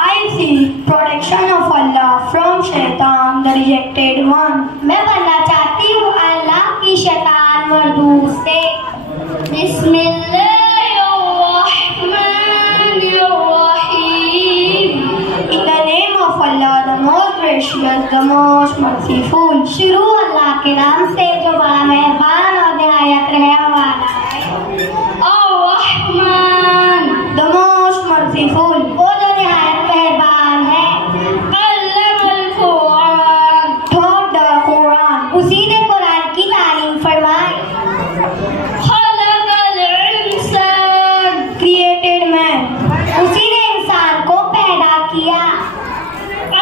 I seek protection of Allah from Shaitan, the rejected one. मैं बनना चाहती हूँ अल्लाह की शैतान मरदूद से। बिस्मिल्लाहिर्रहमानिर्रहीम। In the name of Allah, the most gracious, the most merciful. शुरू अल्लाह के नाम से जो बड़ा मेहरबान और निहायत रहम वाला है। अर्रहमान, The most merciful. वो जो निहायत मेहरबान है। अल्लमल कुरान, Taught the Quran. उसी ने कुरान की तालीम फरमाई। खलकल इंसान, Created man. उसी ने इंसान को पैदा किया।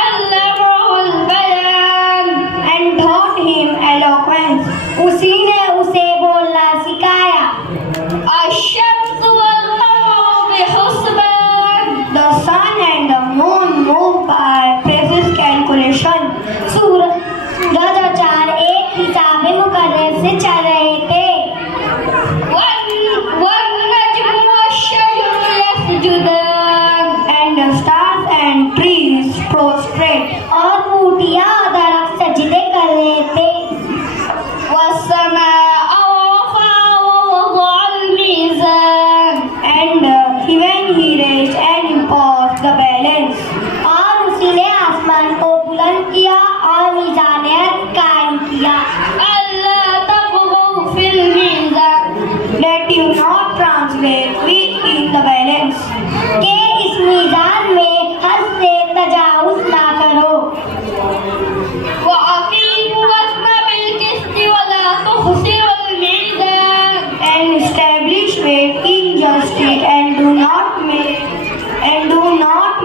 अल्लमहुल बयान, And taught him eloquence. उसी ने उसे बोलना सिखाया। अशम्स वल कमर बिहुस्बान, The sun and the moon move by precise calculation. सूरज और चांद एक हिसाब मुकर्रर से चल रहे थे। वन्नज्मु वश्शजरु यस्जुदान, And the stars and trees prostrate. और बूटियां और दरख्त सजदे कर रहे थे। वस्समाअ रफ़अ ववज़अल मीज़ान, And even he raised and imposed the balance. और उसी ने आसमान को बुलंद किया और मीज़ान कायम किया। अल्लाह तग़लू फिल मीज़ान, Let you not translate weak in the balance. के इस मीज़ान में हद से तजावुज़ ना करो। वअक़ीमु वज़्न बिल-क़िस्ति वला तुख़्सिरुल मीज़ान, And establish weight in justice and do not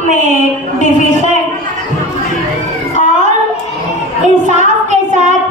make deficient. और इंसाफ के साथ